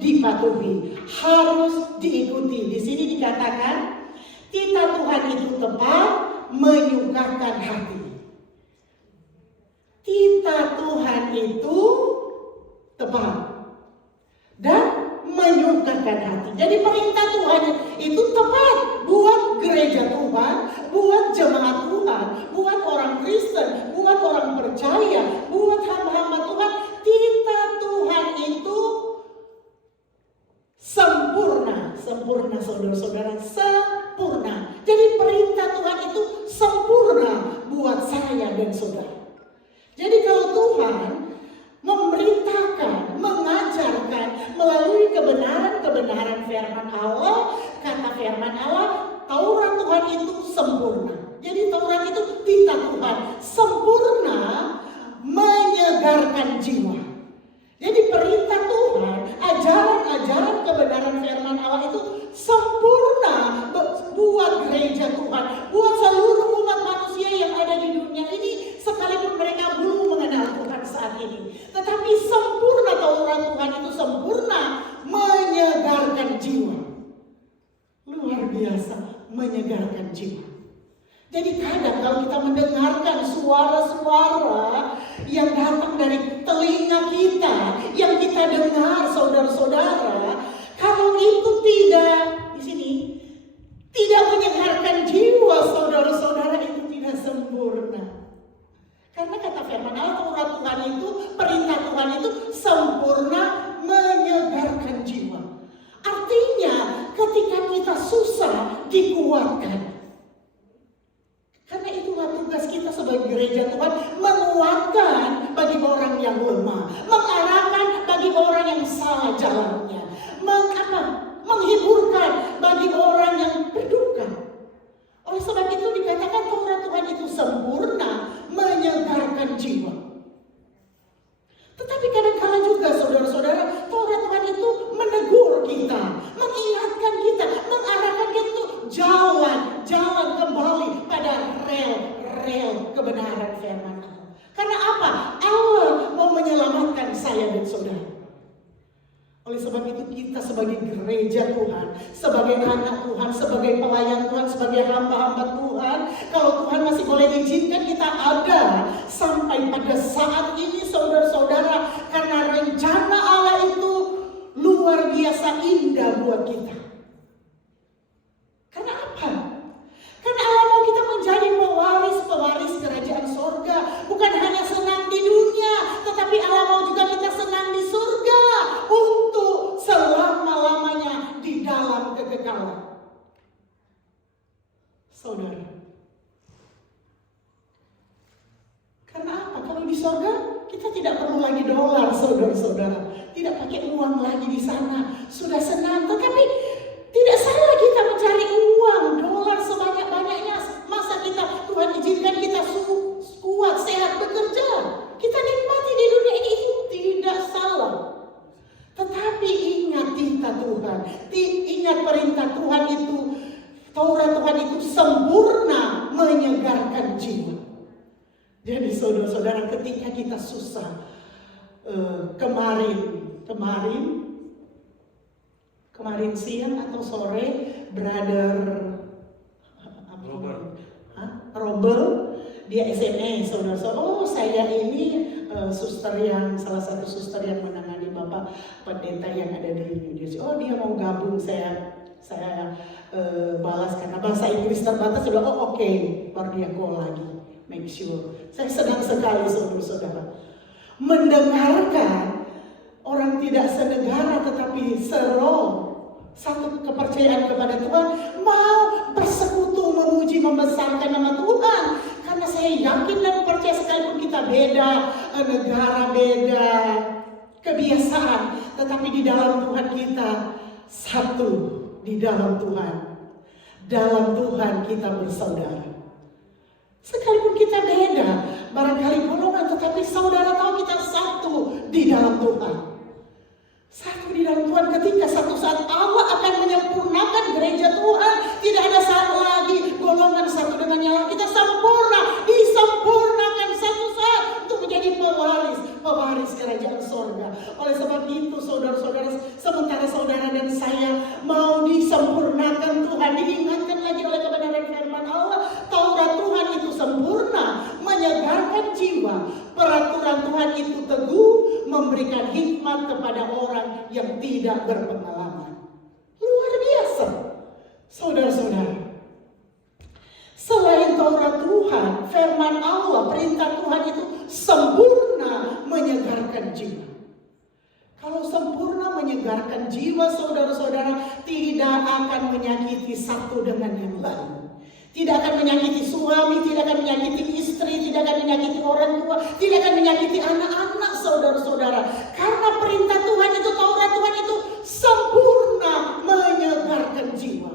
dipatuhi, harus diikuti. Di sini dikatakan titah Tuhan itu tepat, menyukakan hati. Titah Tuhan itu tepat dan menyukakan hati. Jadi perintah Tuhan itu tepat buat gereja Tuhan, buat jemaat Tuhan, buat orang Kristen, buat orang percaya, buat hamba-hamba Tuhan. Titah Tuhan itu sempurna, sempurna saudara-saudara, sempurna. Jadi perintah Tuhan itu sempurna buat saya dan saudara. Jadi kalau Tuhan memerintahkan, mengajarkan melalui kebenaran-kebenaran firman Allah, kata firman Allah, Taurat Tuhan itu sempurna. Jadi Taurat itu titah Tuhan, sempurna, menyegarkan jiwa. Jadi perintah Tuhan, ajaran-ajaran kebenaran firman Allah itu sempurna buat gereja Tuhan, buat seluruh umat manusia yang ada di dunia ini, sekalipun mereka belum mengenal Tuhan saat ini. Tetapi sempurna Taurat Tuhan itu sempurna, menyegarkan jiwa. Luar biasa, menyegarkan jiwa. Jadi kadang kalau kita mendengarkan suara-suara yang datang dari telinga kita, yang kita dengar saudara-saudara, kalau itu tidak di sini tidak menyegarkan jiwa saudara-saudara, itu tidak sempurna. Karena kata firman Allah, Taurat Tuhan itu, perintah Tuhan itu sempurna, menyegarkan jiwa. Artinya ketika kita susah, dikuatkan. Karena itulah tugas kita sebagai gereja Tuhan, menguatkan bagi orang yang lemah, mengarahkan bagi orang yang salah jalannya, menghiburkan bagi orang yang berduka. Oleh sebab itu dikatakan Taurat Tuhan itu sempurna, menyegarkan jiwa. Tetapi kadang-kala juga saudara-saudara, Taurat Tuhan itu menegur kita, mengingatkan kita, mengarahkan kita untuk jalan kembali pada rel kebenaran firman Allah. Karena apa? Allah mau menyelamatkan saya dan saudara. Oleh sebab itu kita sebagai gereja Tuhan, sebagai anak Tuhan, sebagai pelayan Tuhan, sebagai hamba-hamba Tuhan, kalau Tuhan masih boleh izinkan kita ada sampai pada saat ini saudara-saudara, karena rencana Allah itu luar biasa indah buat kita. Karena apa? Karena Allah mau kita menjadi pewaris kerajaan sorga. Bukan hanya senang di dunia, tetapi Allah mau juga kita senang di surga untuk selama-lamanya di dalam kekekalan. Saudara, karena apa? Kalau di sorga kita tidak perlu lagi dolar, saudara-saudara. Tidak pakai uang lagi di sana. Sudah senang, tetapi tidak salah kita mencari uang, dolar sebanyak-banyaknya. Masa Tuhan izinkan kita kuat, sehat, bekerja. Kita nikmati di dunia ini, itu tidak salah. Tetapi ingat titah Tuhan, ingat perintah Tuhan itu, Taurat Tuhan itu sempurna, menyegarkan jiwa. Jadi saudara-saudara, ketika kita susah, kemarin siang atau sore, brother Robert, dia SMS, saudara-saudara. Oh, saya ini salah satu suster yang menangani Bapak pendeta yang ada di New Jersey. Oh, dia mau gabung, saya balas karena bahasa Inggris terbatas. Dia bilang, oh oke, baru dia call lagi, make sure. Saya senang sekali saudara-saudara mendengarkan orang tidak senegara tetapi seroh, satu kepercayaan kepada Tuhan, mau bersekutu memuji membesarkan nama Tuhan. Karena saya yakin dan percaya, sekalipun kita beda negara, beda kebiasaan, tetapi di dalam Tuhan kita satu. Di dalam Tuhan, kita bersaudara. Sekalipun kita beda barangkali golongan, tetapi saudara tahu kita satu di dalam Tuhan. Satu di dalam Tuhan. Ketika satu saat Allah akan menyempurnakan gereja Tuhan, tidak ada saat lagi golongan satu dengan yang lain. Kita sempurna, disempurnakan satu saat untuk menjadi pewaris kerajaan sorga. Oleh sebab itu saudara-saudara, sementara yang tidak berpengalaman. Luar biasa, saudara-saudara. Selain Taurat Tuhan, firman Allah, perintah Tuhan itu sempurna menyegarkan jiwa. Kalau sempurna menyegarkan jiwa, saudara-saudara, tidak akan menyakiti satu dengan yang lain. Tidak akan menyakiti suami, tidak akan menyakiti istri, tidak akan menyakiti orang tua, tidak akan menyakiti anak-anak, saudara-saudara. Karena perintah Tuhan itu, Taurat Tuhan itu sempurna menyegarkan jiwa.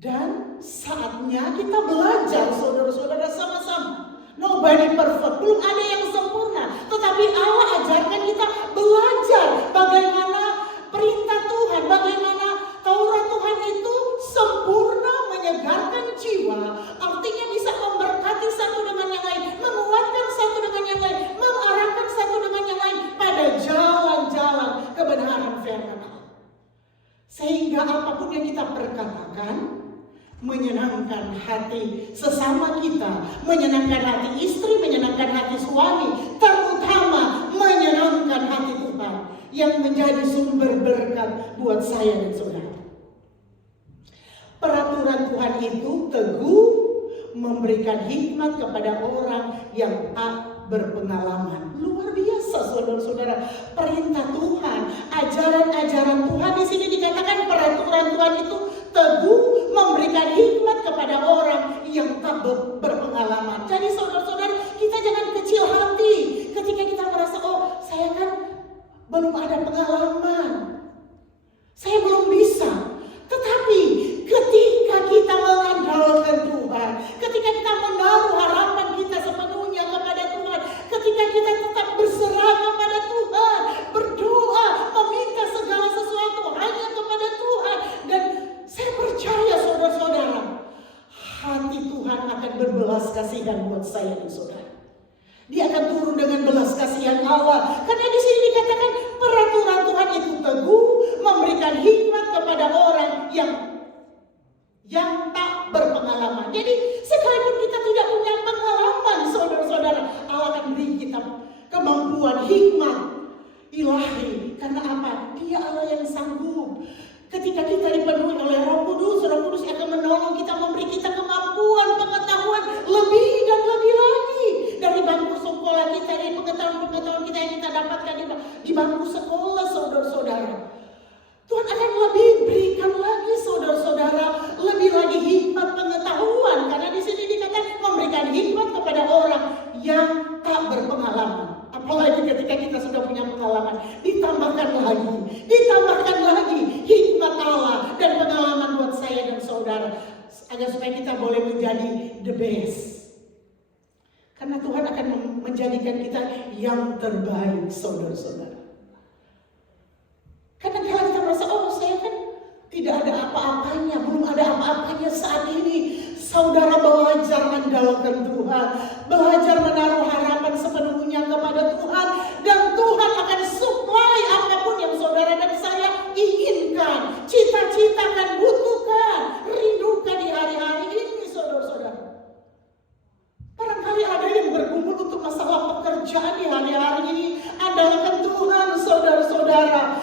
Dan saatnya kita belajar, saudara-saudara, sama-sama. Nobody perfect, belum ada yang sempurna. Tetapi Allah ajarkan kita belajar bagaimana perintah Tuhan, bagaimana Taurat Tuhan itu sempurna menyegarkan jiwa. Artinya bisa memberkati satu dengan yang lain, menguatkan satu dengan yang lain, mengarahkan satu dengan yang lain pada jalan-jalan kebenaran firman Allah. Sehingga apapun yang kita perkatakan menyenangkan hati sesama kita, menyenangkan hati istri, menyenangkan hati suami, terutama menyenangkan hati Tuhan yang menjadi sumber berkat buat saya dan saudara. Peraturan Tuhan itu teguh, memberikan hikmat kepada orang yang tak berpengalaman. Luar biasa, saudara-saudara, perintah Tuhan, ajaran-ajaran Tuhan. Di sini dikatakan peraturan Tuhan itu teguh, memberikan hikmat kepada orang yang tak berpengalaman. Jadi saudara-saudara, kita jangan kecil hati ketika kita merasa, oh saya kan belum ada pengalaman, saya belum bisa. Tetapi ketika kita mengandalkan Tuhan, ketika kita menaruh harapan kita sepenuhnya kepada Tuhan, ketika kita tetap berserah kepada Tuhan, berdoa, meminta segala sesuatu hanya kepada Tuhan, dan saya percaya, saudara-saudara, hati Tuhan akan berbelas kasihan buat saya dan saudara. Dia akan turun dengan belas kasihan Allah. Karena di sini dikatakan peraturan Tuhan itu teguh, memberikan hikmat kepada orang yang tak berpengalaman. Jadi sekalipun kita tidak punya pengalaman, saudara-saudara, Allah akan beri kita kemampuan, hikmat ilahi. Karena apa? Dia Allah yang sanggup. Ketika kita dipenuhi oleh Roh Kudus akan menolong kita, memberi kita kemampuan, pengetahuan lebih dan lebih lagi dari bangku sekolah kita, dari pengetahuan-pengetahuan kita yang kita dapatkan di bangku sekolah, saudara-saudara. Tuhan akan lebih berikan lagi, saudara-saudara, lebih lagi hikmat pengetahuan, karena di sini dikatakan memberikan hikmat kepada orang yang tak berpengalaman. Apalagi ketika kita sudah punya pengalaman, ditambahkan lagi hikmat Allah dan pengalaman buat saya dan saudara, agar supaya kita boleh menjadi the best. Karena Tuhan akan menjadikan kita yang terbaik, saudara-saudara. Karena kalau kita merasa, oh saya kan tidak ada apa-apanya, belum ada apa-apanya saat ini. Saudara belajar mendalilkan Tuhan, belajar menaruh harapan sepenuhnya kepada Tuhan, dan Tuhan akan supply apapun yang saudara dan saya inginkan, cita-citakan, butuhkan, rindukan di hari-hari ini, saudara-saudara. Barangkali ada yang bergumul untuk masalah pekerjaan di hari-hari ini, andalkan Tuhan, saudara-saudara.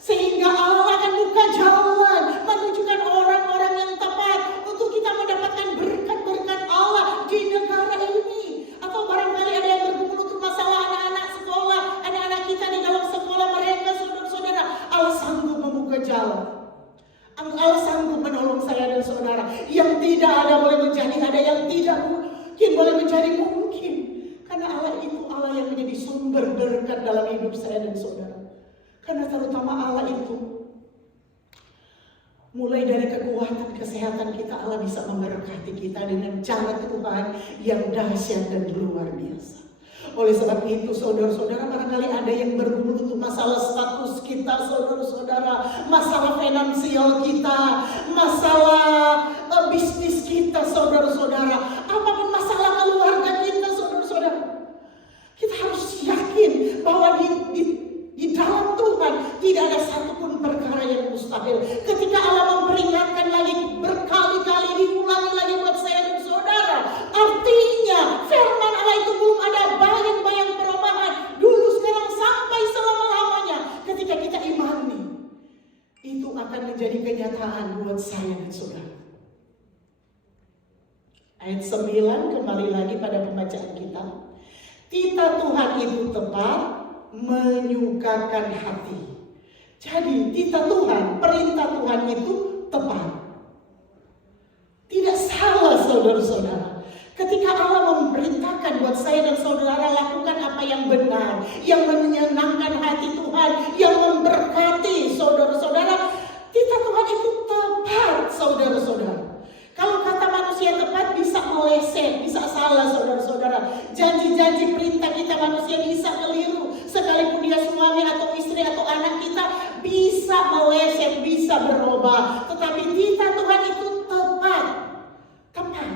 Sehingga Allah akan buka jalan, menunjukkan orang-orang yang tepat untuk kita mendapatkan berkat-berkat Allah di negara ini. Atau barangkali ada yang bergumul untuk masalah anak-anak sekolah, anak-anak kita di dalam sekolah mereka, saudara-saudara. Allah sanggup membuka jalan. Allah sanggup menolong saya dan saudara. Yang tidak ada boleh menjadi ada, yang tidak mungkin boleh menjadi mungkin. Karena Allah itu Allah yang menjadi sumber berkat dalam hidup saya dan saudara. Karena terutama Allah itu, mulai dari kekuatan kesehatan kita, Allah bisa memberkati kita dengan cara Tuhan yang dahsyat dan luar biasa. Oleh sebab itu, saudara-saudara, barangkali ada yang bergumul untuk masalah status kita, saudara-saudara, masalah finansial kita, masalah bisnis kita, saudara-saudara, apapun masalah keluarga kita, saudara-saudara, kita harus yakin bahwa di dalam Tuhan tidak ada satupun perkara yang mustahil. Ketika Allah memperingatkan lagi, berkali-kali diulangi lagi buat saya dan saudara, artinya firman Allah itu belum ada bayang-bayang perubahan dulu, sekarang, sampai selama-lamanya. Ketika kita itu akan menjadi kenyataan buat saya dan saudara. Ayat 9 kembali lagi pada pembacaan kita. Titah Tuhan itu tepat, menyukakan hati. Jadi titah Tuhan, perintah Tuhan itu tepat. Tidak salah saudara-saudara. Ketika Allah memerintahkan buat saya dan saudara lakukan apa yang benar, yang menyenangkan hati Tuhan, yang memberkati saudara-saudara, titah Tuhan itu tepat saudara-saudara. Kalau kata manusia tepat bisa meleset, bisa salah saudara-saudara. Janji-janji perintah kita manusia bisa keliru. Sekalipun dia suami atau istri atau anak kita bisa meleset, bisa berubah. Tetapi titah Tuhan itu tepat. Tepat.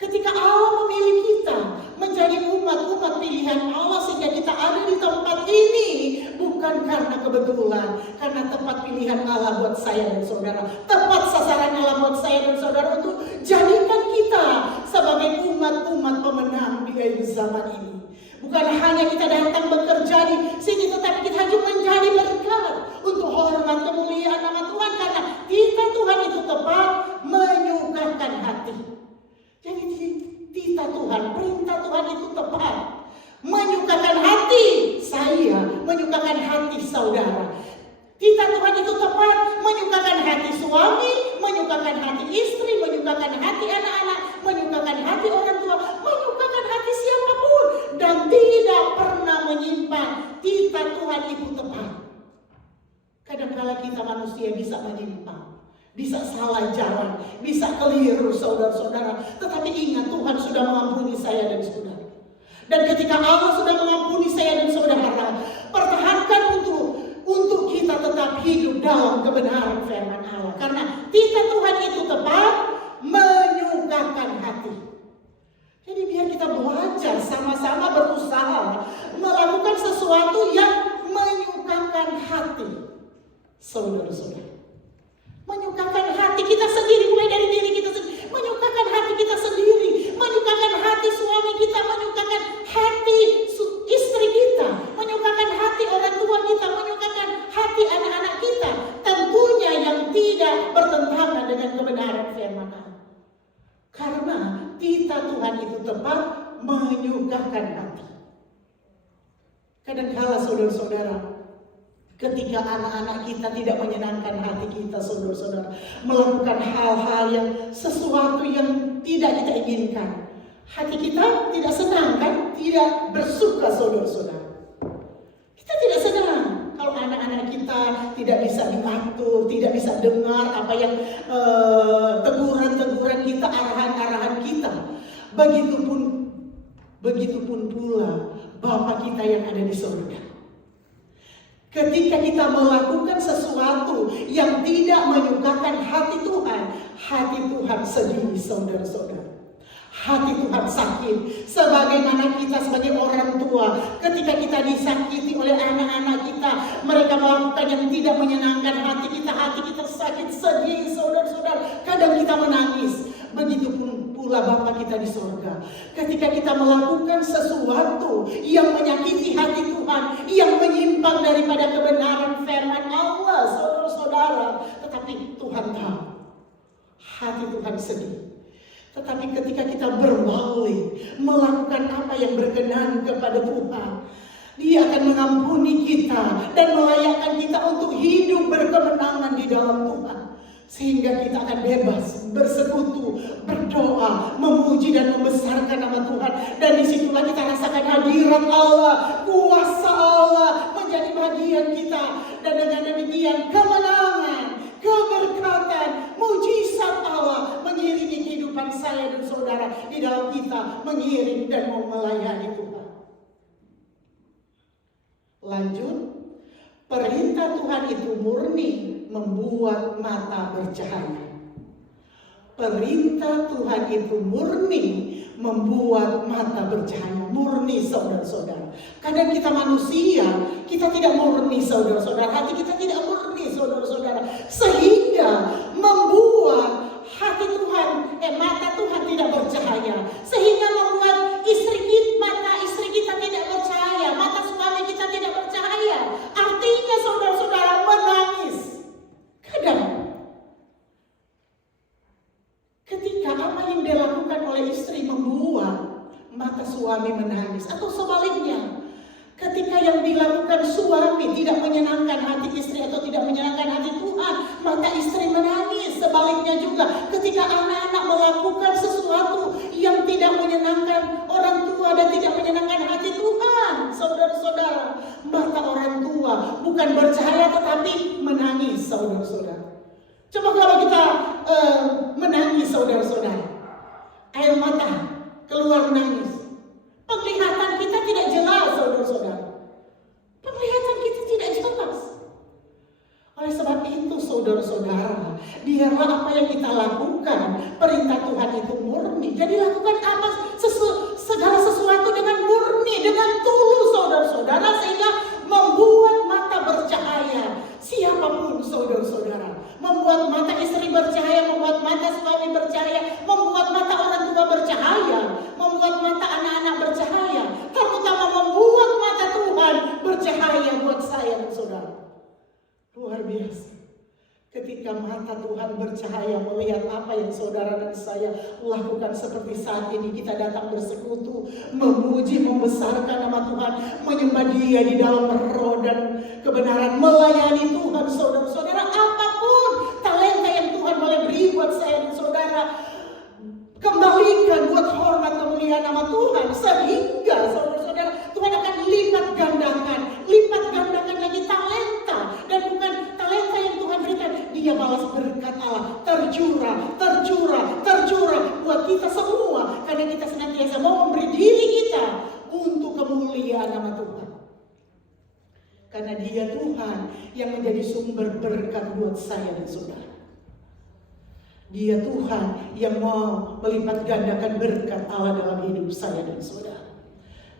Ketika Allah memilih kita menjadi umat-umat pilihan Allah sehingga kita ada di tempat ini bukan karena kebetulan, karena tepat pilihan Allah buat saya dan saudara, tepat sasaran Allah buat saya dan saudara untuk jadikan kita sebagai umat-umat pemenang di akhir zaman ini. Bukan hanya kita datang bekerja di sini, tetapi kita juga menjadi berkat untuk hormat kemuliaan nama Tuhan karena titah Tuhan itu tepat, menyukakan hati. Jadi titah Tuhan, perintah Tuhan itu tepat, menyukakan hati saya, menyukakan hati saudara. Titah Tuhan itu tepat, menyukakan hati suami, menyukakan hati istri, menyukakan hati anak-anak, menyukakan hati orang tua, menyukakan hati siapapun, dan tidak pernah menyimpang. Titah Tuhan itu tepat. Kadang-kala kita manusia bisa menyimpang, bisa salah jalan, bisa keliru saudara-saudara. Tetapi ingat, Tuhan sudah mengampuni saya dan saudara. Dan ketika Allah sudah mengampuni saya dan saudara, pertahankan untuk kita tetap hidup dalam kebenaran firman Allah. Karena titah Tuhan itu tepat, menyukakan hati. Jadi biar kita belajar sama-sama berusaha melakukan sesuatu yang menyukakan hati saudara-saudara. Menyukakan hati kita sendiri, mulai dari diri kita sendiri. Menyukakan hati kita sendiri, menyukakan hati suami kita, menyukakan hati istri kita, menyukakan hati orang tua kita, menyukakan hati anak-anak kita. Tentunya yang tidak bertentangan dengan kebenaran firman Allah. Karena titah Tuhan itu tepat, menyukakan hati. Kadang-kala saudara-saudara, ketika anak-anak kita tidak menyenangkan hati kita, saudara-saudara, melakukan hal-hal yang sesuatu yang tidak kita inginkan, hati kita tidak senang kan? Tidak bersuka saudara-saudara. Kita tidak senang kalau anak-anak kita tidak bisa diatur, tidak bisa dengar apa yang teguran-teguran kita, arahan-arahan kita. Begitupun pula Bapa kita yang ada di surga. Ketika kita melakukan sesuatu yang tidak menyukakan hati Tuhan sedih saudara-saudara. Hati Tuhan sakit. Sebagaimana kita sebagai orang tua, ketika kita disakiti oleh anak-anak kita, mereka melakukan yang tidak menyenangkan hati kita sakit, sedih saudara-saudara. Kadang kita menangis. Begitupun pula Bapa kita di surga. Ketika kita melakukan sesuatu yang menyakiti hati Tuhan, yang menyimpang daripada kebenaran firman Allah, saudara-saudara, tetapi Tuhan tahu, hati Tuhan sedih. Tetapi ketika kita berbalik, melakukan apa yang berkenan kepada Tuhan, Dia akan mengampuni kita dan melayakkan kita untuk hidup berkemenangan di dalam Tuhan. Sehingga kita akan bebas bersekutu, berdoa, memuji dan membesarkan nama Tuhan. Dan disitulah kita rasakan hadirat Allah, kuasa Allah menjadi bagian kita. Dan dengan demikian kemenangan, keberkatan, mujizat Allah mengiringi kehidupan saya dan saudara di dalam kita, mengiring dan mau melayani Tuhan. Lanjut, perintah Tuhan itu murni, membuat mata bercahaya. Perintah Tuhan itu murni, membuat mata bercahaya. Murni saudara-saudara. Kadang kita manusia, kita tidak murni saudara-saudara. Hati kita tidak murni saudara-saudara. Sehingga membuat hati Tuhan, mata Tuhan tidak bercahaya. Sehingga membuat mata istri kita tidak bercahaya. Mata suami kita tidak bercahaya. Artinya saudara-saudara menangis. suami menangis. Atau sebaliknya, ketika yang dilakukan suami tidak menyenangkan hati istri atau tidak menyenangkan hati Tuhan, maka istri menangis. Sebaliknya juga, ketika anak-anak melakukan sesuatu yang tidak menyenangkan orang tua dan tidak menyenangkan hati Tuhan, saudara-saudara, maka orang tua bukan bercahaya tetapi menangis, saudara-saudara. Coba kalau kita menangis, saudara-saudara, air mata keluar menangis, penglihatan kita tidak jelas, saudara-saudara. Penglihatan kita tidak jelas. Oleh sebab itu, saudara-saudara, biarlah apa yang kita lakukan, perintah Tuhan itu murni. Jadi lakukan apa segala sesuatu dengan murni, dengan tulus, saudara-saudara, sehingga membuat mata bercahaya. Siapapun, saudara-saudara, membuat mata istri bercahaya, membuat mata suami bercahaya, membuat mata orang tua bercahaya, membuat mata anak-anak bercahaya, terutama membuat mata Tuhan bercahaya buat saya dan saudara. Luar biasa. Ketika mata Tuhan bercahaya melihat apa yang saudara dan saya lakukan seperti saat ini, kita datang bersekutu, memuji, membesarkan nama Tuhan, menyembah Dia di dalam roh dan kebenaran, melayani Tuhan, saudara-saudara. Apapun talenta yang Tuhan boleh beri buat saya dan saudara, kembalikan buat hormat kemuliaan nama Tuhan, sehingga saudara-saudara, Tuhan akan lipat gandakan lagi talenta, dan bukan talenta yang Tuhan berikan, Dia balas berkat Allah tercurah buat kita semua, karena kita senantiasa mau memberi diri kita untuk kemuliaan nama Tuhan. Karena Dia Tuhan yang menjadi sumber berkat buat saya dan saudara. Dia Tuhan yang mau melipat gandakan berkat Allah dalam hidup saya dan saudara.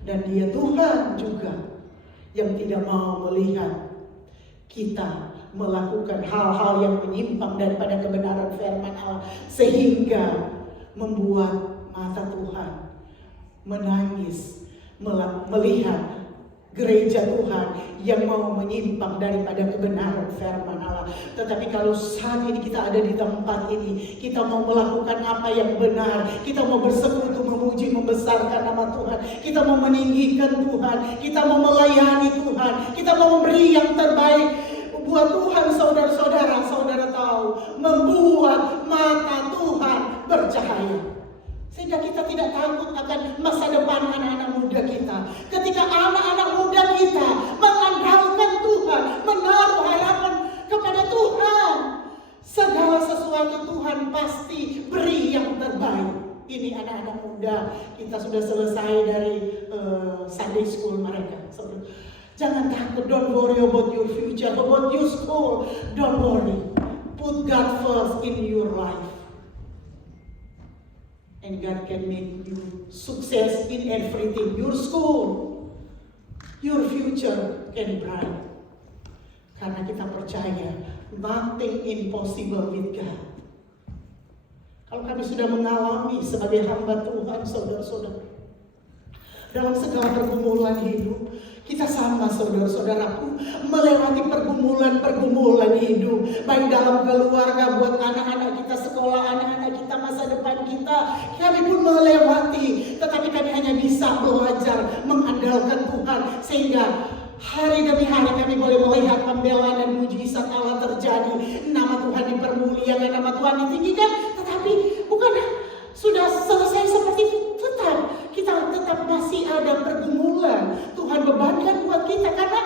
Dan Dia Tuhan juga yang tidak mau melihat kita melakukan hal-hal yang menyimpang daripada kebenaran firman Allah, sehingga membuat mata Tuhan menangis melihat gereja Tuhan yang mau menyimpang daripada kebenaran firman Allah. Tetapi kalau saat ini kita ada di tempat ini, kita mau melakukan apa yang benar, kita mau bersekutu, memuji, membesarkan nama Tuhan, kita mau meninggikan Tuhan, kita mau melayani Tuhan, kita mau memberi yang terbaik buat Tuhan, saudara-saudara. Saudara tahu, membuat mata Tuhan bercahaya, sehingga kita tidak takut akan masa depan anak-anak muda kita. Ketika anak-anak muda kita mengandalkan Tuhan, menaruh harapan kepada Tuhan, segala sesuatu Tuhan pasti beri yang terbaik. Ini anak-anak muda, kita sudah selesai dari Sunday school mereka. Jangan takut, don't worry about your future, about your school. Don't worry, put God first in your life. And God can make you success in everything. Your school, your future can bright. Karena kita percaya, nothing impossible with God. Kalau kami sudah mengalami sebagai hamba Tuhan, saudara-saudara, dalam segala pergumulan hidup, kita sama, saudara-saudaraku, melewati pergumulan hidup, baik dalam keluarga, buat anak-anak kita sekolah, anak-anak kita masa depan kita, kami pun melewati. Tetapi kami hanya bisa belajar mengandalkan Tuhan, sehingga hari demi hari kami boleh melihat pembelaan dan mujizat Allah terjadi. Nama Tuhan dipermuliakan, nama Tuhan ditinggikan. Tetapi bukan sudah selesai seperti itu, kita tetap masih ada pergumulan. Tuhan bebankan buat kita, karena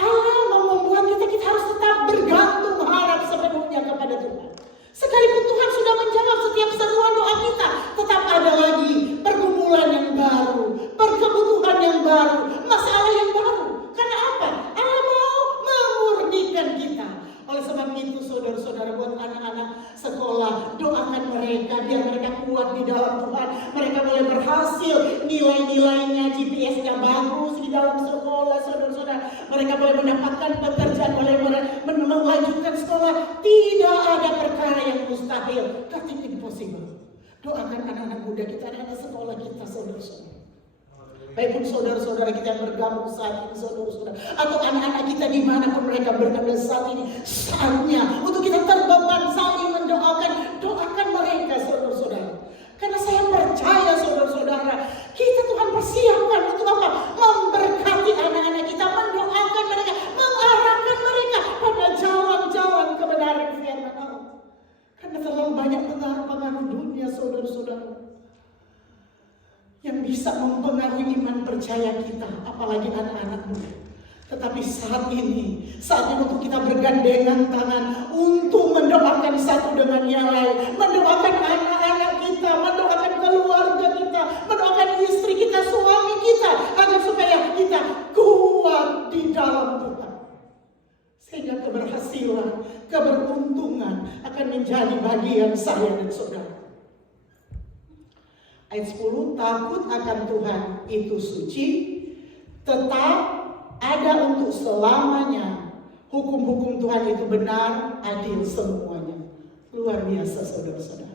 Allah mau membuat kita harus tetap bergantung harap sepenuhnya kepada Tuhan. Sekalipun Tuhan sudah menjawab setiap seruan doa kita, tetap ada lagi pergumulan yang baru, kebutuhan yang baru, masalah yang baru. Karena apa? Allah mau memurnikan kita. Oleh sebab itu, saudara-saudara, buat anak-anak sekolah, doakan mereka biar mereka kuat di dalam Tuhan. Mereka boleh berhasil, nilai-nilainya, GPS-nya bagus di dalam sekolah, saudara-saudara. Mereka boleh mendapatkan pekerjaan, boleh melanjutkan sekolah. Tidak ada perkara yang mustahil. Nothing impossible. Doakan anak-anak muda kita, anak-anak sekolah kita, saudara-saudara. Baik pun saudara-saudara kita yang bergabung saat ini, saudara-saudara, atau anak-anak kita dimanapun mereka berada saat ini, saatnya untuk kita terbeban saling mendoakan. Doakan mereka, saudara-saudara. Karena saya percaya, saudara-saudara, kita Tuhan bersih yang bisa mempengaruhi iman percaya kita, apalagi anak-anak muda. Tetapi saat ini, saatnya untuk kita bergandengan tangan untuk mendoakan satu dengan yang lain, mendoakan anak-anak kita, mendoakan keluarga kita, mendoakan istri kita, suami kita, agar supaya kita kuat di dalam Tuhan. Sehingga keberhasilan, keberuntungan akan menjadi bagian saya dan saudara. Ayat 10, takut akan Tuhan itu suci, tetap ada untuk selamanya. Hukum-hukum Tuhan itu benar, adil semuanya. Luar biasa saudara-saudara.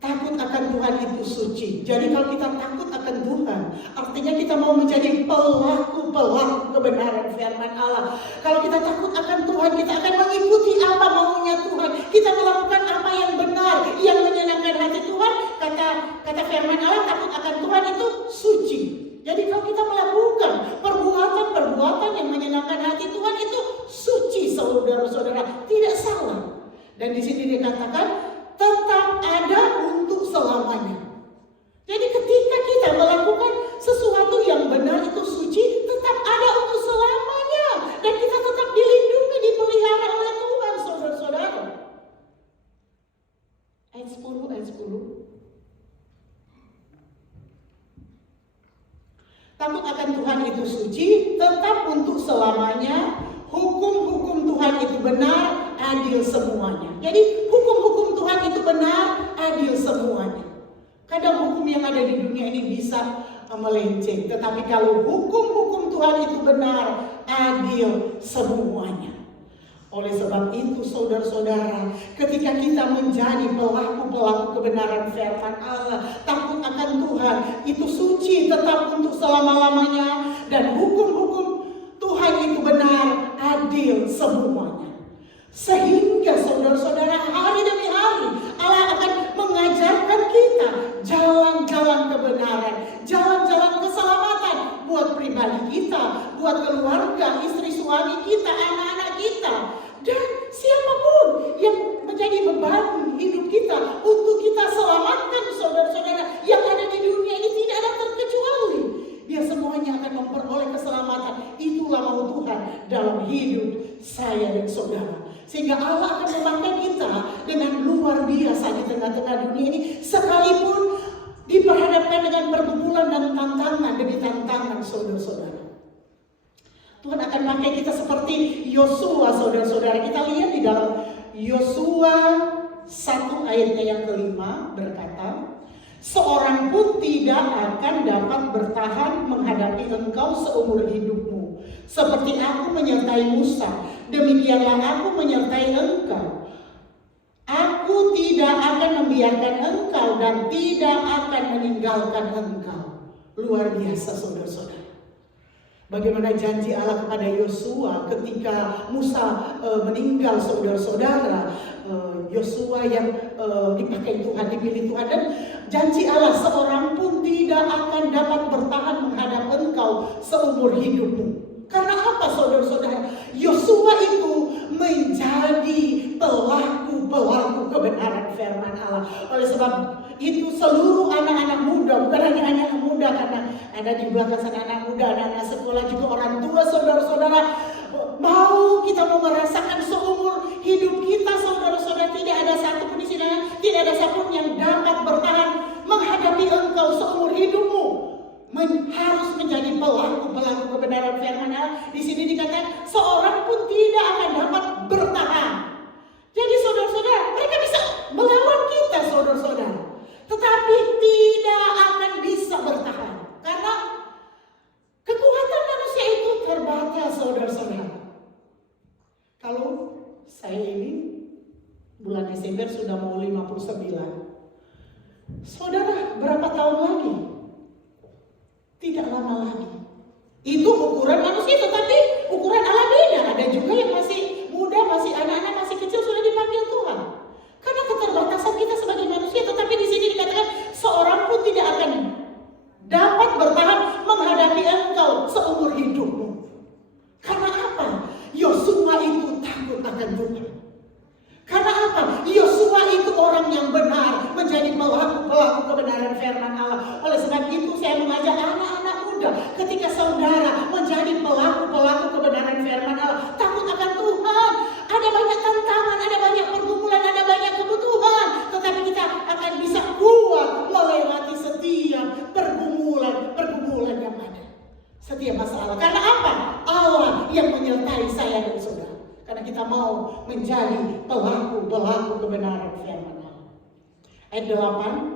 Takut akan Tuhan itu suci. Jadi kalau kita takut akan Tuhan, artinya kita mau menjadi pelaku-pelaku kebenaran firman Allah. Kalau kita takut akan Tuhan, kita akan mengikuti apa maunya Tuhan. Kita melakukan apa yang benar, yang menyenangkan hati Tuhan. Kata firman Allah, takut akan Tuhan itu suci. Jadi kalau kita melakukan perbuatan-perbuatan yang menyenangkan hati Tuhan, itu suci saudara-saudara, tidak salah. Dan di sini dikatakan tetap ada untuk selamanya. Jadi ketika kita melakukan sesuatu yang benar itu suci, tetap ada untuk selamanya. Dan kita tetap dilindungi, dipelihara oleh Tuhan saudara-saudara. Ayat 10. Takut akan Tuhan itu suci, tetap untuk selamanya. Hukum-hukum Tuhan itu benar, adil semuanya. Jadi hukum-hukum Tuhan itu benar, adil semuanya. Kadang hukum yang ada di dunia ini bisa melenceng, tetapi kalau hukum-hukum Tuhan itu benar, adil semuanya. Oleh sebab itu saudara-saudara, ketika kita menjadi pelaku-pelaku kebenaran firman Allah, takut akan Tuhan, itu suci tetap untuk selama-lamanya. Dan hukum-hukum Tuhan itu benar, adil semuanya. Sehingga saudara-saudara, hari demi hari Allah akan mengajarkan kita jalan-jalan kebenaran, jalan-jalan keselamatan buat pribadi kita, buat keluarga, istri suami kita, anak-anak kita. Dan siapapun yang menjadi beban hidup kita untuk kita selamatkan saudara-saudara yang ada di dunia ini, tidak ada terkecuali. Dia semuanya akan memperoleh keselamatan. Itulah mau Tuhan dalam hidup saya dan saudara. Sehingga Allah akan memakai kita dengan luar biasa di tengah-tengah dunia ini. Sekalipun diperhadapkan dengan pergumulan dan tantangan demi tantangan saudara-saudara. Tuhan akan pakai kita seperti Yosua saudara-saudara. Kita lihat di dalam Yosua 1 ayatnya yang kelima berkata, seorang pun tidak akan dapat bertahan menghadapi engkau seumur hidupmu. Seperti aku menyertai Musa, demikianlah aku menyertai engkau. Aku tidak akan membiarkan engkau dan tidak akan meninggalkan engkau. Luar biasa saudara-saudara. Bagaimana janji Allah kepada Yosua ketika Musa meninggal saudara-saudara. Yosua yang dipakai Tuhan, dipilih Tuhan. Dan janji Allah, seorang pun tidak akan dapat bertahan menghadap engkau seumur hidupmu. Karena apa saudara-saudara? Yosua itu menjadi pelaku-pelaku kebenaran firman Allah. Oleh sebab itu seluruh anak-anak muda, bukan hanya anak muda, karena ada di belakang sana anak muda, anak-anak sekolah, juga orang tua saudara-saudara. Kita mau merasakan seumur hidup kita saudara-saudara, tidak ada satu pun di sini, tidak ada satu yang dapat bertahan menghadapi engkau seumur hidupmu. Harus menjadi pelaku-pelaku kebenaran firman Allah. Di sini dikatakan seorang pun tidak akan dapat bertahan. Jadi saudara-saudara, mereka bisa melawan kita saudara-saudara, tetapi tidak akan bisa bertahan karena kekuatan manusia itu terbatas saudara-saudara. Kalau saya ini bulan Desember sudah mau 59. Saudara, berapa tahun lagi? Tidak lama lagi. Itu ukuran manusia, tetapi ukuran Allah beda. Ada juga yang masih muda, masih anak-anak, masih kecil sudah dipanggil Tuhan. Karena keterbatasan kita sebagai manusia, tetapi di sini dikatakan seorang pun tidak akan dapat bertahan menghadapi engkau seumur hidupmu. Karena apa? Yosua itu takut akan Tuhan. Karena apa? Yosua itu orang yang benar, menjadi menjadi pelaku kebenaran firman Allah. Oleh sebab itu saya mengajak anak-anak muda, ketika saudara menjadi pelaku kebenaran firman Allah, takut akan Tuhan. Ada banyak tantangan, ada banyak pergumulan, ada banyak kebutuhan, tetapi kita akan bisa kuat melewati setiap pergumulan yang ada, setiap masalah. Karena apa? Allah yang menyertai saya dan saudara. Karena kita mau menjadi pelaku kebenaran firman Allah. Ayat 8.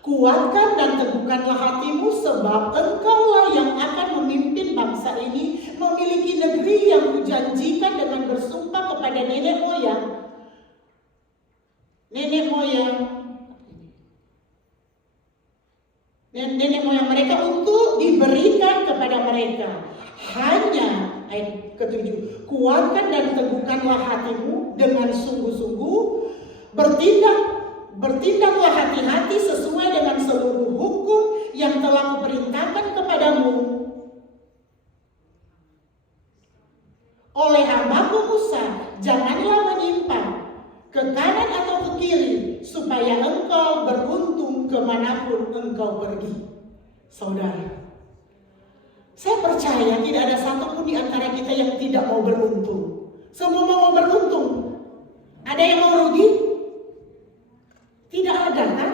Kuatkan dan teguhkanlah hatimu, sebab engkaulah yang akan memimpin bangsa ini memiliki negeri yang kujanjikan dengan bersumpah kepada nenek moyang mereka untuk diberikan kepada mereka. Hanya ayat ke-7, kuatkan dan teguhkanlah hatimu dengan sungguh-sungguh, bertindaklah hati-hati sesuai dengan seluruh hukum yang telah kuperintahkan kepadamu oleh hambaku Musa. Janganlah menyimpang ke kanan atau ke kiri, supaya engkau beruntung kemanapun engkau pergi. Saudara, saya percaya tidak ada satupun di antara kita yang tidak mau beruntung. Semua mau beruntung. Ada yang mau rugi? Tidak ada, kan?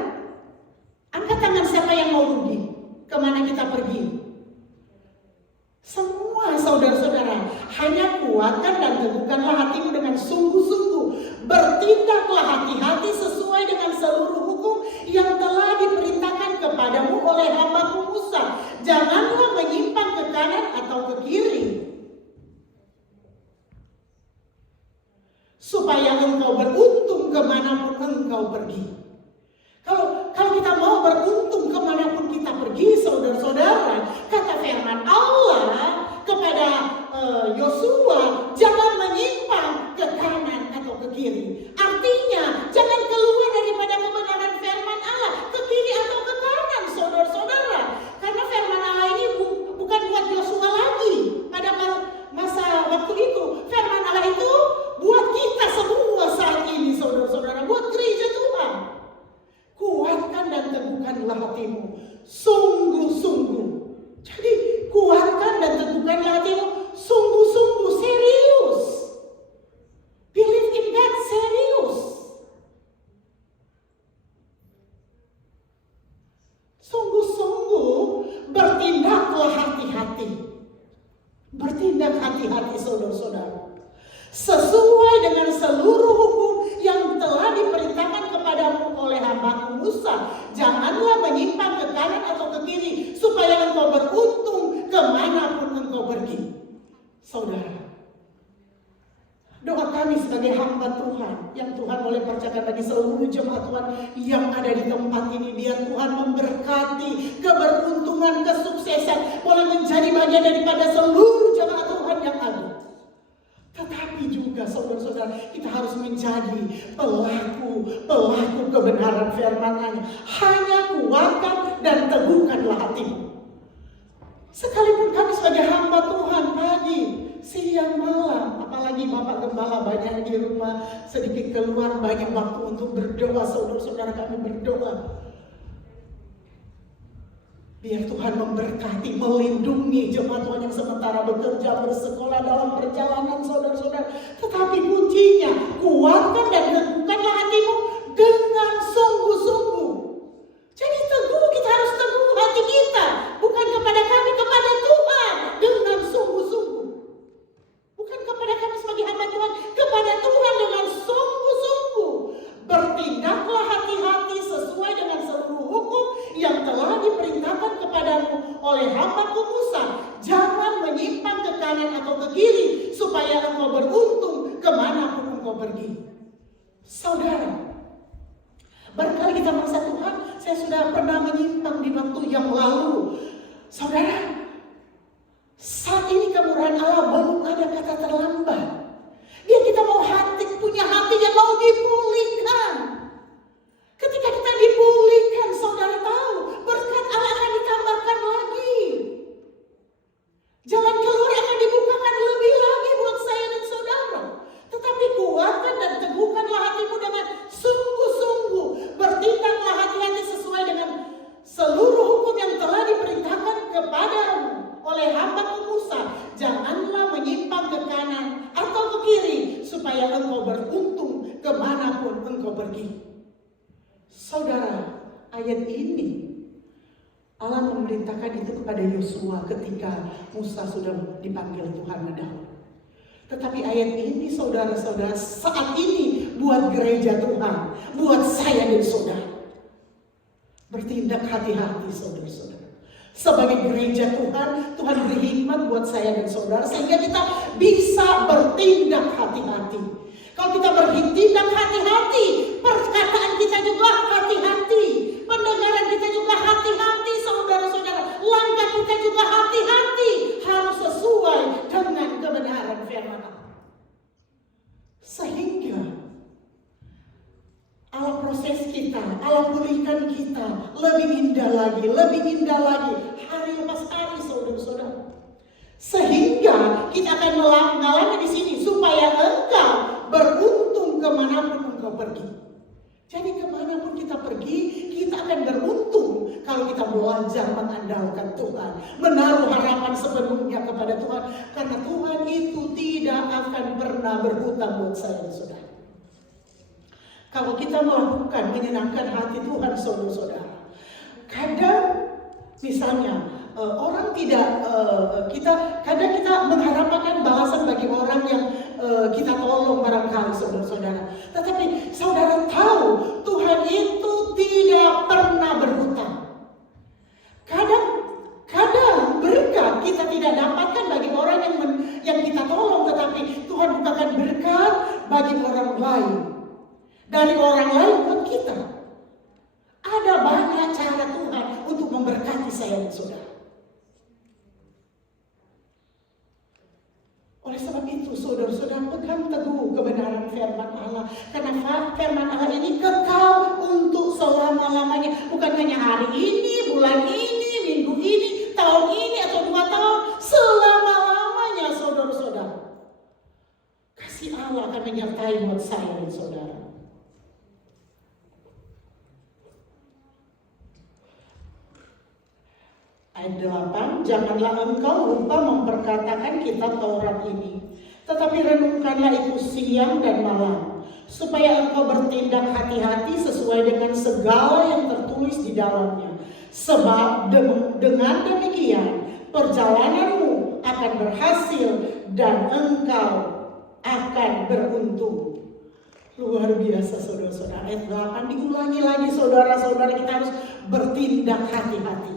Angkat tangan siapa yang mau rugi? Kemana kita pergi? Semua saudara-saudara, hanya kuatkan dan teguhkanlah hatimu dengan sungguh-sungguh. Bertindaklah hati-hati sesuai dengan seluruh hukum yang telah diperintahkan kepadamu oleh hambaku Musa. Janganlah menyimpang ke kanan atau ke kiri, supaya engkau beruntung kemanapun engkau pergi. Kalau kita mau beruntung kemanapun kita pergi, saudara-saudara, kata firman Allah kepada Yosua, jangan menyimpang ke kanan atau ke kiri. Artinya, jangan keluar daripada kebenaran firman Allah ke kiri atau ke kanan, saudara-saudara. Karena firman Allah ini bukan buat Yosua lagi pada masa waktu itu. Firman Allah itu buat kita semua saat ini, saudara-saudara, buat gereja Tuhan. Kuatkan dan teguhkanlah hatimu sungguh-sungguh. Jadi kuatkan dan teguhkanlah hatimu sungguh-sungguh, serius. Believe in God, serius. Sungguh-sungguh bertindaklah hati-hati. Bertindak hati-hati, saudara-saudara, sesuai dengan seluruh hukum yang telah diperintahkan kepadamu oleh hambaku Musa. Janganlah menyimpang ke kanan atau ke kiri, supaya engkau beruntung kemanapun engkau pergi. Saudara, doa kami sebagai hamba Tuhan, yang Tuhan boleh percayakan bagi seluruh jemaat Tuhan yang ada di tempat ini, biar Tuhan memberkati keberuntungan, kesuksesan boleh menjadi bagian daripada seluruh jemaat Tuhan yang ada. Tetapi juga saudara-saudara, kita harus menjadi pelaku kebenaran firman-Nya. Hanya kuatkan dan teguhkanlah hatimu. Sekalipun kami sebagai hamba Tuhan pagi, siang, malam, apalagi Bapak Gembala banyak di rumah, sedikit keluar, banyak waktu untuk berdoa. Saudara-saudara, kami berdoa biar Tuhan memberkati, melindungi jemaat Tuhan yang sementara bekerja, bersekolah, dalam perjalanan, saudara-saudara. Tetapi kuncinya, kuatkan dan teguhkanlah hatimu dengan sungguh-sungguh. Jadi kita harus teguh hati kita, bukan kepada kami, kepada Tuhan, dengan sungguh-sungguh. Bukan kepada kami sebagai hamba Tuhan, kepada Tuhan dengan sungguh-sungguh. Bertindaklah hati-hati sesuai dengan seluruh hukum yang telah diperintahkan kepadamu oleh hambaku Musa. Jangan menyimpang ke kanan atau ke kiri, supaya engkau beruntung kemanapun engkau pergi. Saudara, barangkali kita merasa Tuhan, saya sudah pernah menyimpang di waktu yang lalu. Saudara, saat ini kemurahan Allah belum ada kata terlambat. Dia kita mau punya hati yang mau dipulihkan. Ketika kita dipulihkan, saudara tahu, berkat Allah akan ditambahkan lagi. Jalan keluar akan dibukakan lebih lagi buat saya dan saudara. Tetapi kuatkan dan teguhkanlah hatimu dengan sungguh-sungguh. supaya engkau beruntung kemanapun engkau pergi. Saudara, ayat ini Allah memerintahkan itu kepada Yosua ketika Musa sudah dipanggil Tuhan mendahului. Tetapi ayat ini saudara-saudara saat ini buat gereja Tuhan, buat saya dan saudara. Bertindak hati-hati saudara-saudara. Sebagai gereja Tuhan, Tuhan beri hikmat buat saya dan saudara sehingga kita bisa bertindak hati-hati. Kalau kita bertindak hati-hati, perkataan kita juga hati-hati, pendengaran kita juga hati-hati saudara-saudara, langkah kita juga hati-hati, harus sesuai dengan kebenaran firman Allah. Sehingga Allah proses kita, Allah pulihkan kita lebih indah lagi, hari lepas hari saudara-saudara. Sehingga kita akan mengalami di sini supaya engkau beruntung kemanapun engkau pergi. Jadi kemanapun kita pergi, kita akan beruntung kalau kita belajar mengandalkan Tuhan, menaruh harapan sepenuhnya kepada Tuhan, karena Tuhan itu tidak akan pernah berhutang buat saya, saudara. Kalau kita melakukan menyenangkan hati Tuhan, saudara-saudara, kadang misalnya orang tidak kadang kita mengharapkan balasan bagi orang yang kita tolong barangkali saudara-saudara. Tetapi saudara tahu Tuhan itu tidak pernah berhutang. Kadang berkat kita tidak dapatkan bagi orang yang kita tolong, tetapi Tuhan bukakan berkat bagi orang lain. Dari orang lain buat kita. Ada banyak cara Tuhan untuk memberkati saya dan saudara. Oleh sebab itu saudara-saudara pegang teguh kebenaran firman Allah. Karena firman Allah ini kekal untuk selama-lamanya. Bukan hanya hari ini, bulan ini, minggu ini, tahun ini atau 2 tahun. Selama-lamanya saudara-saudara. Kasih Allah akan menyertai buat saya dan saudara. Ayat 8, janganlah engkau lupa memperkatakan kitab Taurat ini, tetapi renungkanlah itu siang dan malam, supaya engkau bertindak hati-hati sesuai dengan segala yang tertulis di dalamnya. Sebab dengan demikian perjalananmu akan berhasil dan engkau akan beruntung. Luar biasa saudara-saudara. Ayat 8 diulangi lagi saudara-saudara, kita harus bertindak hati-hati.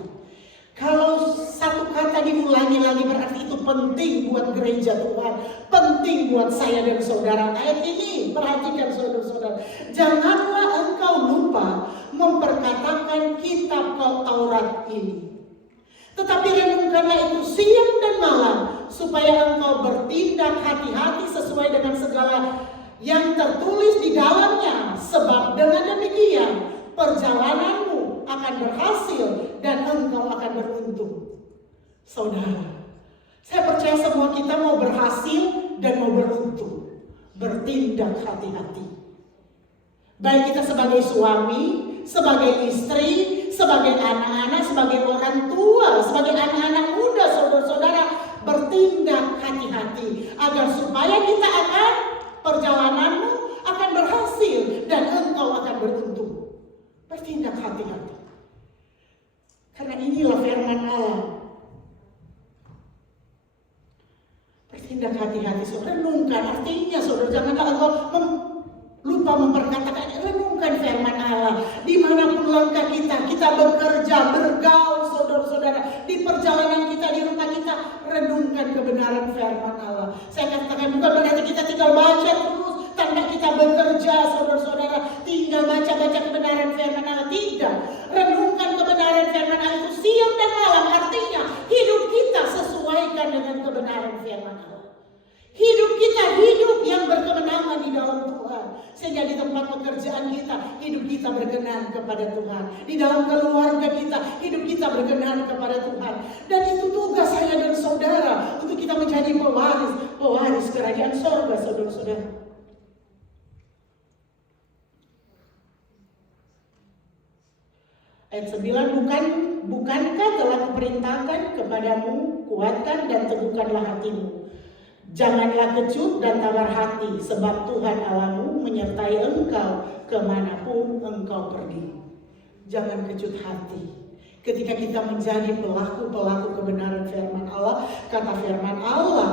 Kalau satu kata diulangi lagi berarti itu penting buat gereja Tuhan, penting buat saya dan saudara. Ayat ini perhatikan saudara-saudara, janganlah engkau lupa memperkatakan kitab Taurat ini, tetapi renungkanlah itu siang dan malam, supaya engkau bertindak hati-hati sesuai dengan segala yang tertulis di dalamnya. Sebab dengan demikian perjalananmu akan berhasil dan engkau akan beruntung. Saudara, saya percaya semua kita mau berhasil dan mau beruntung. Bertindak hati-hati. Baik kita sebagai suami, sebagai istri, sebagai anak-anak, sebagai orang tua, sebagai anak-anak muda, saudara-saudara, bertindak hati-hati agar supaya kita akan perjalananmu akan berhasil dan engkau akan beruntung. Bertindak hati-hati. Karena inilah firman Allah. Bertindak hati-hati, saudara. Renungkan artinya, saudara. Janganlah engkau lupa memperkatakan. Renungkan firman Allah. Dimanapun langkah kita bekerja, bergaul, saudara-saudara. Di perjalanan kita, di rumah kita, renungkan kebenaran firman Allah. Saya katakan bukan berarti kita tinggal baca terus tanpa kita bekerja, saudara-saudara. Tinggal baca-baca kebenaran firman Allah. Tidak. Renungkan kebenaran firman Allah itu siang dan malam. Artinya hidup kita sesuaikan dengan kebenaran firman Allah. Hidup kita hidup yang berkemenangan di dalam Tuhan. Sehingga di tempat pekerjaan kita, hidup kita berkenan kepada Tuhan. Di dalam keluarga kita, hidup kita berkenan kepada Tuhan. Dan itu tugas saya dan saudara untuk kita menjadi pewaris kerajaan sorga, saudara-saudara. Ayat 9, bukankah telah kuperintahkan kepadamu, kuatkan dan teguhkanlah hatimu. Janganlah kecut dan tawar hati, sebab Tuhan Allahmu menyertai engkau kemanapun engkau pergi. Jangan kecut hati. Ketika kita menjadi pelaku-pelaku kebenaran firman Allah, kata firman Allah,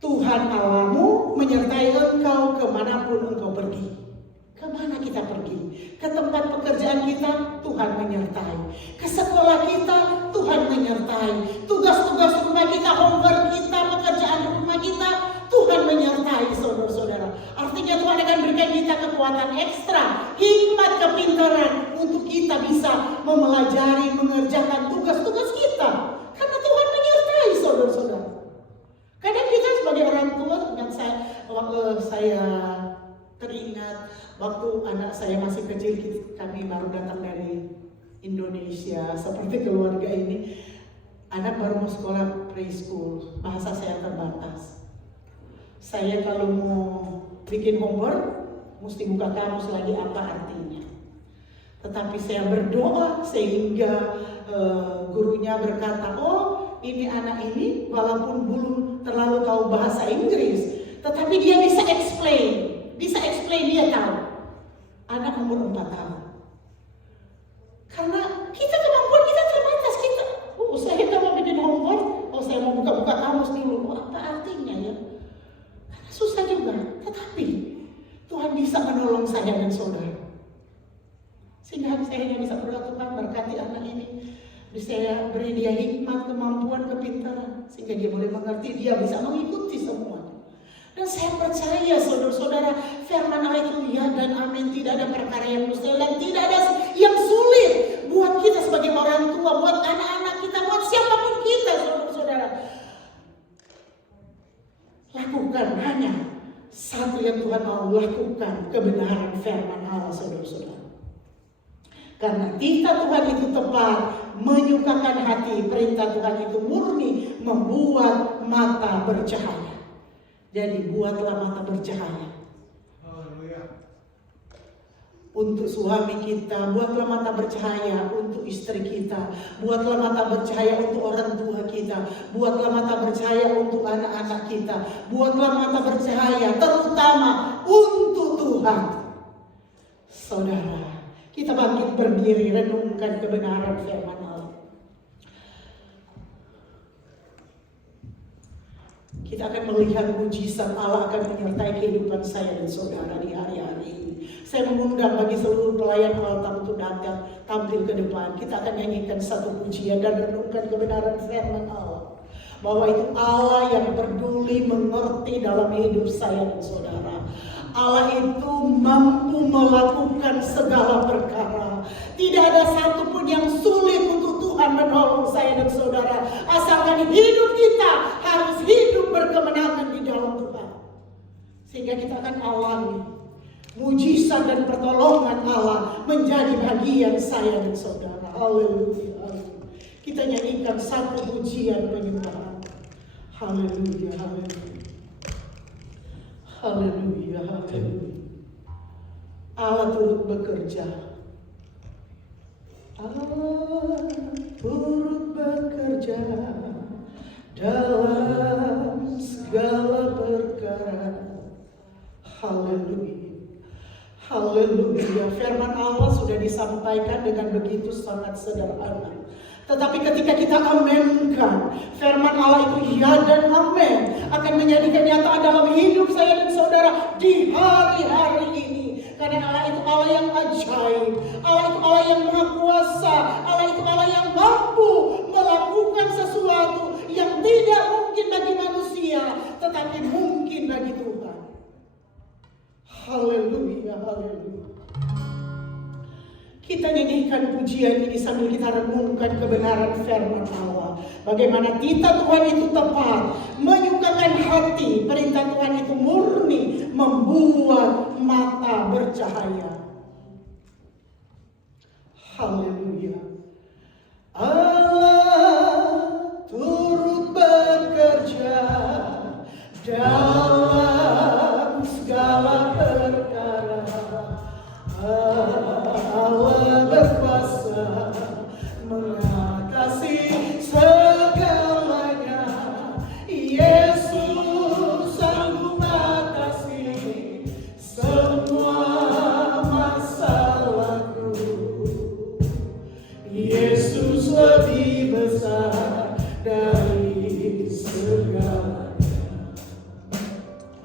Tuhan Allahmu menyertai engkau kemanapun engkau pergi. Kemana kita pergi? Ke tempat pekerjaan kita, Tuhan menyertai. Ke sekolah kita, Tuhan menyertai. Tugas-tugas rumah kita, homework kita, pekerjaan rumah kita, Tuhan menyertai, saudara-saudara. Artinya Tuhan akan berikan kita kekuatan ekstra, hikmat, kepintaran untuk kita bisa mempelajari, mengerjakan tugas-tugas kita. Karena Tuhan menyertai, saudara-saudara. Kadang kita sebagai orang tua, saya teringat waktu anak saya masih kecil, kami baru datang dari Indonesia seperti keluarga ini. Anak baru mau sekolah preschool, bahasa saya terbatas. Saya kalau mau bikin homework, mesti buka kamus lagi apa artinya. Tetapi saya berdoa sehingga gurunya berkata, oh ini anak ini walaupun belum terlalu tahu bahasa Inggris, tetapi dia bisa explain dia tahu. Anak umur 4 tahun. Karena kita kemampuan kita terbatas, saya nggak mau bikin homework, saya mau buka-buka kamus dulu, apa artinya ya? Karena susah juga, tetapi Tuhan bisa menolong saya dan saudara. Sehingga saya hanya bisa berdoa, Tuhan berkati anak ini, saya beri dia hikmat, kemampuan, kepintaran, sehingga dia boleh mengerti, dia bisa mengikuti semua. Dan saya percaya saudara-saudara, firman Allah itu ya dan amin. Tidak ada perkara yang mustahil dan tidak ada yang sulit buat kita sebagai orang tua, buat anak-anak kita, buat siapapun kita, saudara-saudara. Lakukan hanya satu yang Tuhan mau lakukan, kebenaran firman Allah, saudara-saudara. Karena titah Tuhan itu tepat, menyukakan hati, perintah Tuhan itu murni, membuat mata bercahaya. Jadi buatlah mata bercahaya. Untuk suami kita, buatlah mata bercahaya untuk istri kita, buatlah mata bercahaya untuk orang tua kita, buatlah mata bercahaya untuk anak-anak kita, buatlah mata bercahaya terutama untuk Tuhan. Saudara, kita bangkit berdiri, renungkan kebenaran firman Allah. Kita akan melihat mujizat Allah akan menyertai kehidupan saya dan saudara di hari-hari ini. Saya mengundang bagi seluruh pelayan altar untuk datang tampil ke depan. Kita akan nyanyikan satu pujian dan renungkan kebenaran firman Allah. Bahwa itu Allah yang peduli, mengerti dalam hidup saya dan saudara. Allah itu mampu melakukan segala perkara. Tidak ada satupun yang sulit untuk Tuhan menolong saya dan saudara. Asalkan hidup kita harus hidup berkemenangan di dalam Tuhan. Sehingga kita akan alami mujizat dan pertolongan Allah menjadi bagian saya dan saudara. Haleluya. Kita nyanyikan satu pujian penyembahan. Haleluya, haleluya. Haleluya, haleluya. Allah turut bekerja. Allah turut bekerja dalam segala perkara. Haleluya. Haleluya. Firman Allah sudah disampaikan dengan begitu sangat sederhana. Tetapi ketika kita amenkan, firman Allah itu ya dan amin, akan menjadi kenyataan dalam hidup saya dan saudara di hari-hari ini. Karena Allah itu Allah yang ajaib, Allah itu Allah yang maha kuasa, Allah itu Allah yang mampu melakukan sesuatu yang tidak mungkin bagi manusia, tetapi mungkin bagi Tuhan. Haleluya, haleluya. Kita nyanyikan pujian ini sambil kita renungkan kebenaran firman Allah. Bagaimana titah Tuhan itu tepat, menyukakan hati, perintah Tuhan itu murni, membuat mata bercahaya. Haleluya. Allah turut bekerja dalam segala perkara. Allah berkuasa mengatasi segalanya.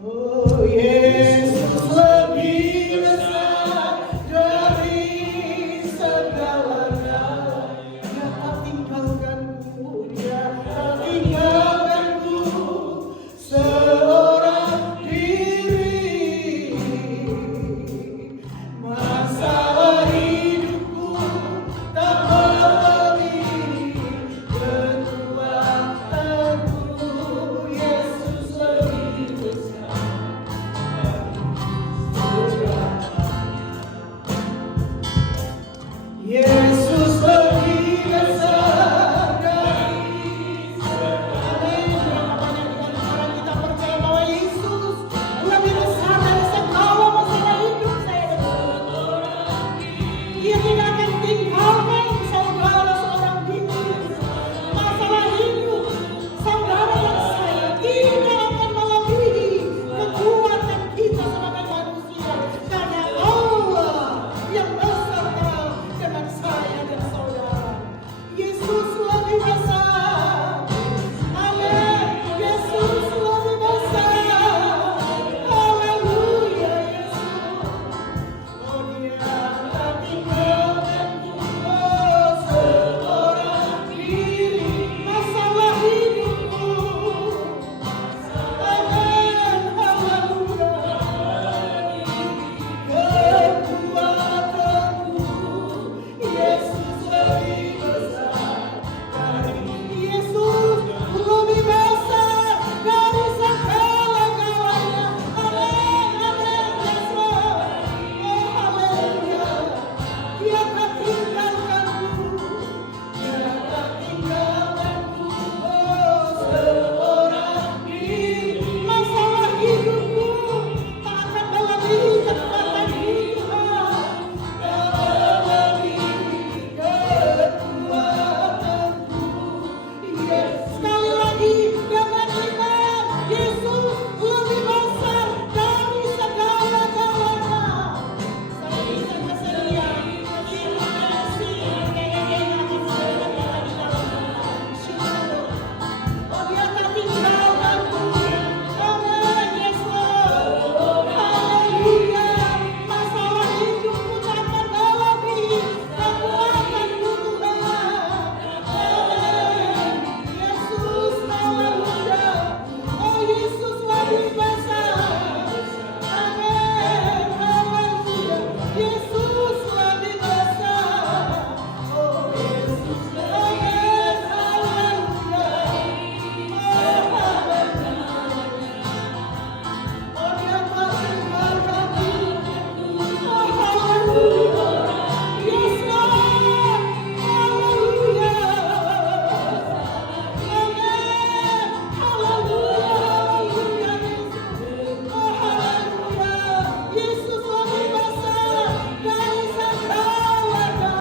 Oh, Yesus.